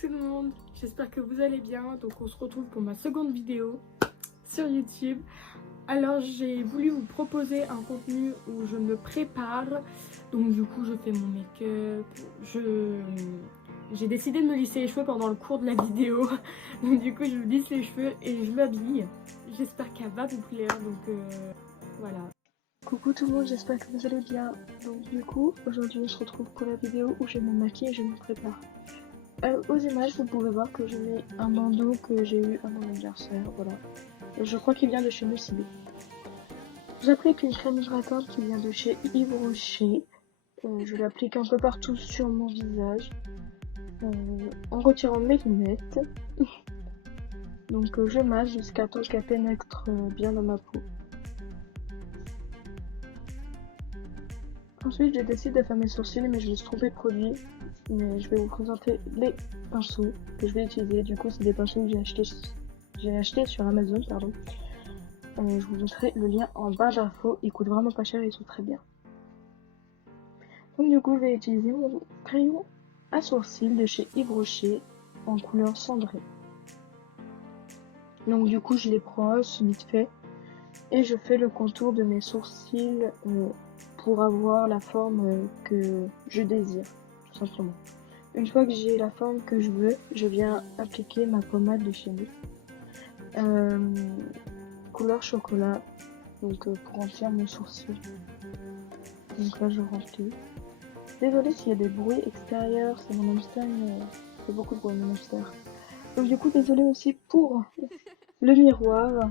tout le monde, j'espère que vous allez bien. Donc on se retrouve pour ma seconde vidéo sur YouTube. Alors j'ai voulu vous proposer un contenu où je me prépare. Donc du coup je fais mon make-up, j'ai décidé de me lisser les cheveux pendant le cours de la vidéo. Donc du coup je me lisse les cheveux et je m'habille. J'espère qu'elle va vous plaire, donc voilà. Coucou tout le monde, j'espère que vous allez bien. Donc du coup, aujourd'hui on se retrouve pour la vidéo où je me maquille et je me prépare. Aux images, vous pouvez voir que je mets un bandeau que j'ai eu à mon anniversaire, voilà. Et je crois qu'il vient de chez Nocibé. J'applique une crème hydratante qui vient de chez Yves Rocher. Je l'applique un peu partout sur mon visage, en retirant mes lunettes. Donc je masse jusqu'à temps qu'elle pénètre bien dans ma peau. Ensuite, je décide de faire mes sourcils, mais je me suis trompée de produit. Mais je vais vous présenter les pinceaux que je vais utiliser. Du coup, c'est des pinceaux que j'ai acheté sur Amazon, pardon. Je vous mettrai le lien en barre d'infos. Ils coûtent vraiment pas cher et ils sont très bien. Donc du coup, je vais utiliser mon crayon à sourcils de chez Yves Rocher en couleur cendrée. Donc du coup, je les brosse vite fait et je fais le contour de mes sourcils pour avoir la forme que je désire, tout simplement. Une fois que j'ai la forme que je veux, je viens appliquer ma pommade de chez nous, couleur chocolat, donc pour remplir mon sourcil. Donc là je remplis. Désolée s'il y a des bruits extérieurs, c'est mon hamster, c'est beaucoup de bruit mon hamster. Donc du coup désolée aussi pour le miroir,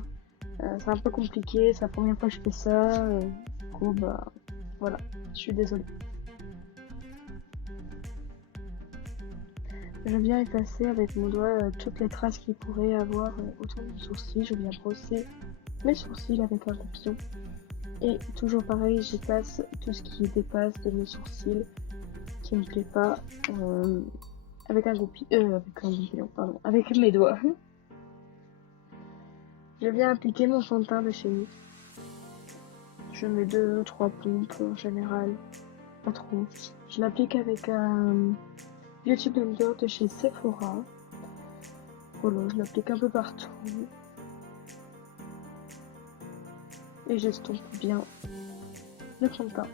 c'est un peu compliqué, c'est la première fois que je fais ça, du coup bah voilà, je suis désolée. Je viens effacer avec mon doigt toutes les traces qu'il pourrait avoir autour de mon sourcil. Je viens brosser mes sourcils avec un goupillon. Et toujours pareil, j'efface tout ce qui dépasse de mes sourcils qui me plaît pas avec un goupillon, pardon, avec mes doigts. Je viens appliquer mon fond de teint de chez nous. Je mets 2 ou 3 pompes en général, pas trop. Je l'applique avec un Beauty Blender de chez Sephora. Voilà, je l'applique un peu partout. Et j'estompe bien le fond de teint.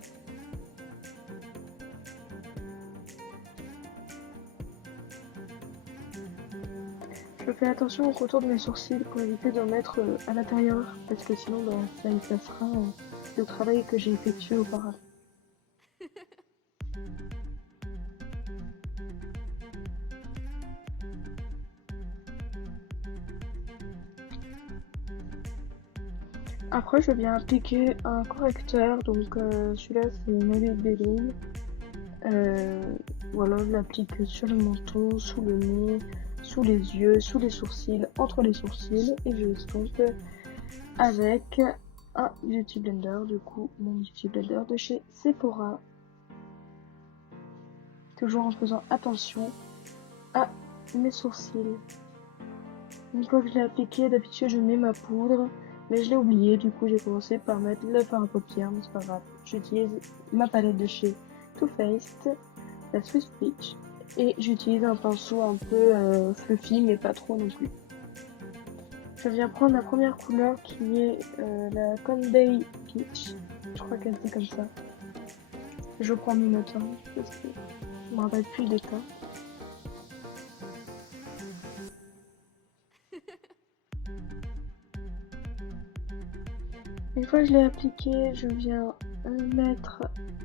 Je fais attention au contour de mes sourcils pour éviter d'en mettre à l'intérieur, parce que sinon ça effacera le travail que j'ai effectué auparavant. Après, je viens appliquer un correcteur, donc celui-là c'est Maybelline. Voilà, je l'applique sur le menton, sous le nez, sous les yeux, sous les sourcils, entre les sourcils, et je l'estompe avec un Beauty Blender, du coup mon Beauty Blender de chez Sephora. Toujours en faisant attention à mes sourcils. Une fois que je l'ai appliqué, d'habitude je mets ma poudre, mais je l'ai oublié, du coup j'ai commencé par mettre le fard à paupières, mais c'est pas grave. J'utilise ma palette de chez Too Faced, la Swiss Peach, et j'utilise un pinceau un peu fluffy, mais pas trop non plus. Je viens prendre la première couleur qui est la Conday Peach, je crois qu'elle c'est comme ça. Je prends mes notes, parce que je me rappelle plus des teints. Une fois que je l'ai appliqué, je viens mettre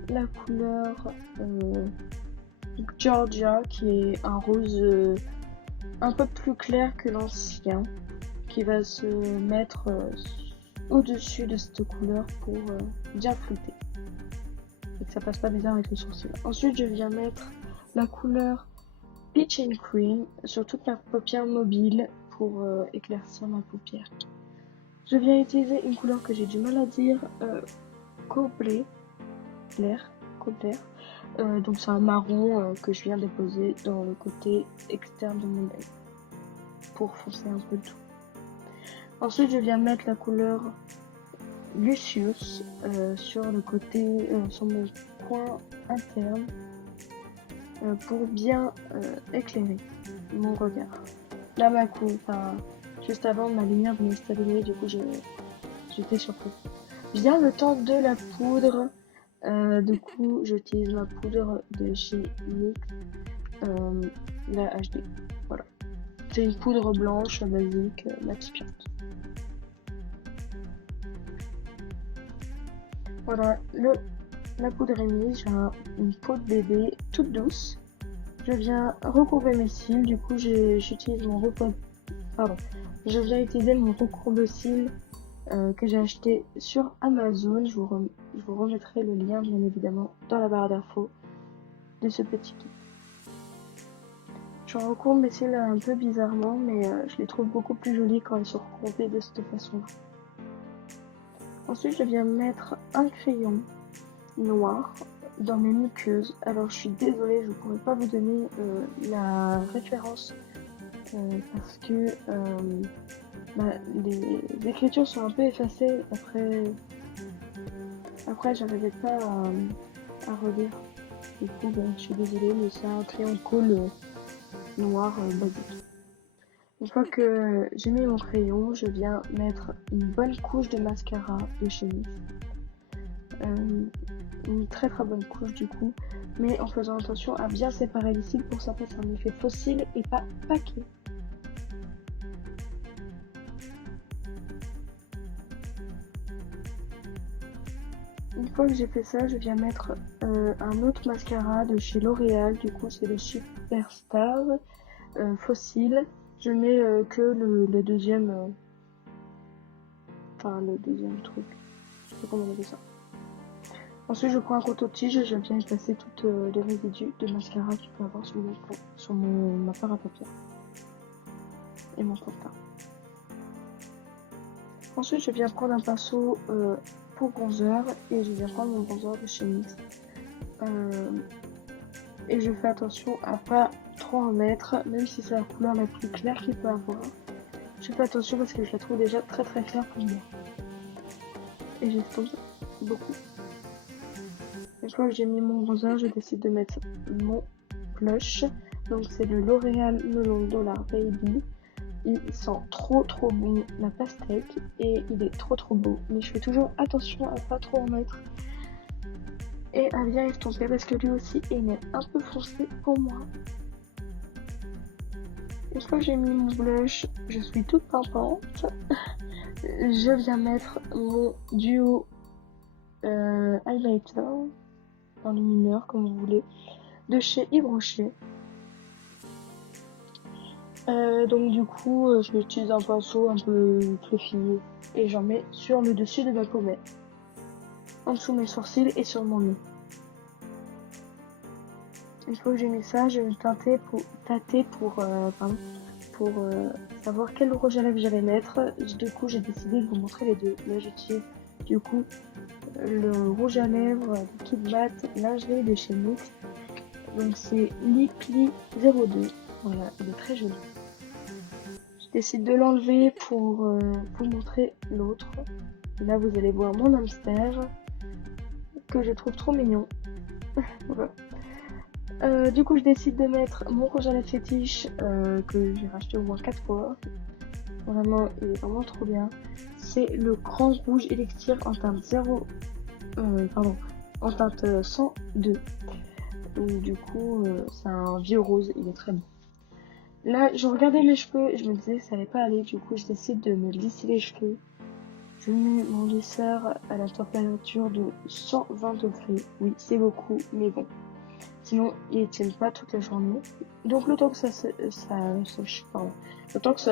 la couleur Georgia, qui est un rose un peu plus clair que l'ancien, qui va se mettre au-dessus de cette couleur pour bien flouter et que ça passe pas bizarre avec le sourcil. Ensuite, je viens mettre la couleur Peach and Cream sur toute ma paupière mobile pour éclaircir ma paupière. Je viens utiliser une couleur que j'ai du mal à dire, Cobbler. Donc c'est un marron que je viens déposer dans le côté externe de mon œil pour foncer un peu tout. Ensuite je viens mettre la couleur Lucius sur le côté, sur mon coin interne pour bien éclairer. mon regard. Là, ma coupe, enfin, juste avant, ma lumière venait s'allumer, du coup, j'étais surprise. Bien le temps de la poudre. Du coup, j'utilise ma poudre de chez NYX, la HD. Voilà. C'est une poudre blanche basique, matifiante. Voilà, la poudre est mise. J'ai une peau de bébé toute douce. Je viens recourber mes cils. Du coup, j'utilise mon pardon. Je viens utiliser mon recourbe-cils que j'ai acheté sur Amazon. Je vous remettrai le lien bien évidemment dans la barre d'infos de ce petit kit. Je recourbe mes cils un peu bizarrement, mais je les trouve beaucoup plus jolis quand ils sont recourbés de cette façon-là. Ensuite, je viens mettre un crayon noir dans mes muqueuses. Alors, je suis désolée, je ne pourrais pas vous donner la référence parce que les écritures sont un peu effacées après j'arrivais pas à relire. Du coup, je suis désolée, mais c'est un crayon colle noir basique. Une fois que j'ai mis mon crayon, je viens mettre une bonne couche de mascara de chez NYX. Une très bonne couche du coup, mais en faisant attention à bien séparer les cils pour que ça fasse un effet fossile et pas paquet. Une fois que j'ai fait ça, je viens mettre un autre mascara de chez L'Oréal, du coup c'est le Superstar Fossile. Je mets que le deuxième, le deuxième truc, je sais pas comment on appelle ça. Ensuite je prends un coton-tige, je viens effacer toutes les résidus de mascara qu'il peut avoir sur ma part à papier et mon fond de teint. Ensuite je viens prendre un pinceau pour bronzer et je viens prendre mon bronzer de chez NYX. Et je fais attention à pas trop en mettre, même si c'est la couleur la plus claire qu'il peut avoir. Je fais attention parce que je la trouve déjà très claire pour moi. Et j'estompe beaucoup. Une fois que j'ai mis mon bronzer, je décide de mettre mon blush. Donc c'est le L'Oréal Melon Dollar Baby. Il sent trop bon la pastèque et il est trop beau. Mais je fais toujours attention à pas trop en mettre et à bien estomper parce que lui aussi il est un peu foncé pour moi. Une fois que j'ai mis mon blush, je suis toute pimpante. Je viens mettre mon duo highlighter enlumineur comme vous voulez de chez Yves Rocher. Donc du coup je vais utiliser un pinceau un peu fluffy et j'en mets sur le dessus de ma pommette, en dessous de mes sourcils et sur mon nez. Une fois que j'ai mis ça, je vais tâter pour savoir quel rouge à lèvres j'allais mettre. Du coup j'ai décidé de vous montrer les deux. Là j'utilise du coup le rouge à lèvres Kit Matte lingerie de chez NYX. Donc c'est Liply 02. Voilà, il est très joli. Je décide de l'enlever pour vous montrer l'autre. Là vous allez voir mon hamster que je trouve trop mignon. Voilà. Du coup je décide de mettre mon rouge à lèvres fétiche que j'ai racheté au moins 4 fois. Vraiment, il est vraiment trop bien. C'est le Grand Rouge Elixir en teinte en teinte 102. Donc du coup c'est un vieux rose, il est très beau. Là je regardais mes cheveux et je me disais que ça allait pas aller, du coup je décide de me lisser les cheveux. Je mets mon lisseur à la température de 120 degrés. Oui c'est beaucoup mais bon. Sinon ils tiennent pas toute la journée. Donc le temps que ça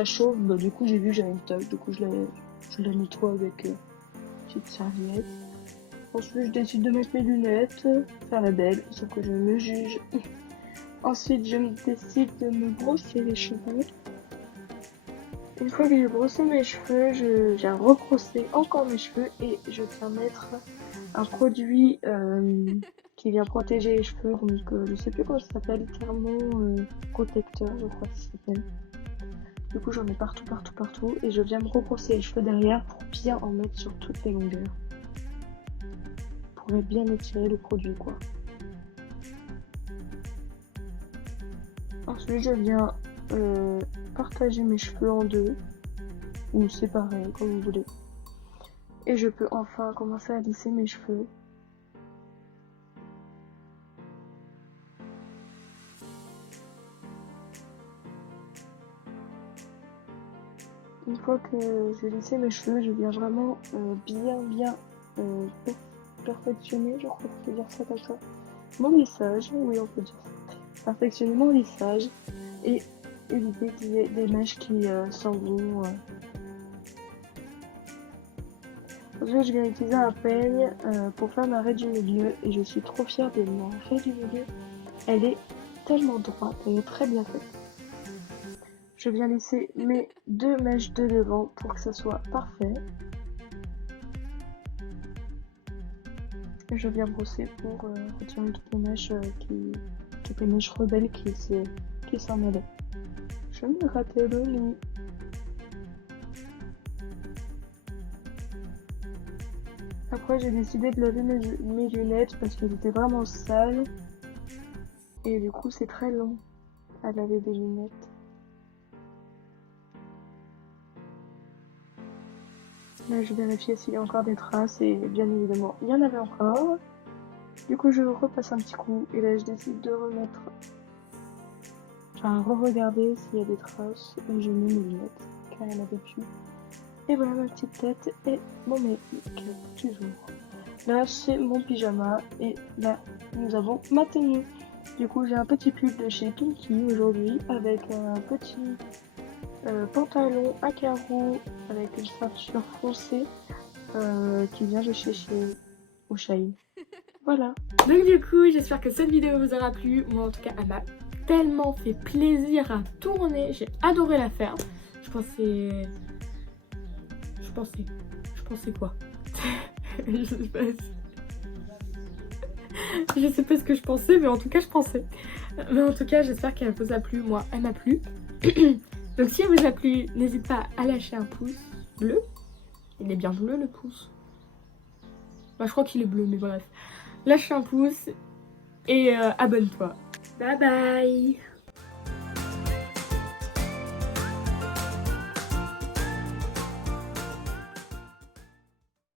chauffe, bah, du coup j'ai vu que j'avais une toque, du coup je la nettoie avec une petite serviette. Ensuite je décide de mettre mes lunettes, faire la belle, sauf que je me juge. Ensuite je décide de me brosser les cheveux. Une fois que j'ai brossé mes cheveux, je viens rebrosser encore mes cheveux et je viens mettre un produit qui vient protéger les cheveux, donc je sais plus comment ça s'appelle, protecteur je crois que ça s'appelle. Du coup j'en ai partout et je viens me rebrosser les cheveux derrière pour bien en mettre sur toutes les longueurs. Pour bien étirer le produit quoi. Ensuite je viens partager mes cheveux en deux, ou séparer, comme vous voulez. Et je peux enfin commencer à lisser mes cheveux. Une fois que j'ai lissé mes cheveux, je viens vraiment bien perfectionner, je crois qu'on peut dire ça comme ça. Mon lissage, oui on peut dire ça. Perfectionner mon lissage et éviter qu'il y ait des mèches qui s'en vont. Ensuite, je viens utiliser un peigne pour faire ma raie du milieu et je suis trop fière de ma raie du milieu. Elle est tellement droite, elle est très bien faite. Je viens lisser mes deux mèches de devant pour que ça soit parfait. Et je viens brosser pour retirer toutes les mèches toutes les mèches rebelles qui s'en allaient. Je me ratais le nez. Après j'ai décidé de laver mes lunettes parce qu'elles étaient vraiment sales. Et du coup c'est très long à laver des lunettes. Là je vérifiais s'il y a encore des traces et bien évidemment il y en avait encore. Du coup je repasse un petit coup et là je décide de remettre, enfin re-regarder s'il y a des traces et je mets mes lunettes car il n'y en avait plus. Et voilà ma petite tête et mon make-up du jour. Là c'est mon pyjama et là nous avons ma tenue. Du coup j'ai un petit pull de chez Pinky aujourd'hui avec un petit pantalon à carreaux avec une ceinture foncée qui vient de chez Shine. Voilà. Donc du coup, j'espère que cette vidéo vous aura plu. Moi en tout cas, elle m'a tellement fait plaisir à tourner. J'ai adoré la faire. Je pensais quoi? Je sais pas ce que je pensais, mais en tout cas, je pensais. Mais en tout cas, j'espère qu'elle vous a plu. Moi, elle m'a plu. Donc si elle vous a plu, n'hésite pas à lâcher un pouce bleu. Il est bien bleu le pouce. Bah, je crois qu'il est bleu, mais bref. Lâche un pouce et abonne-toi. Bye bye.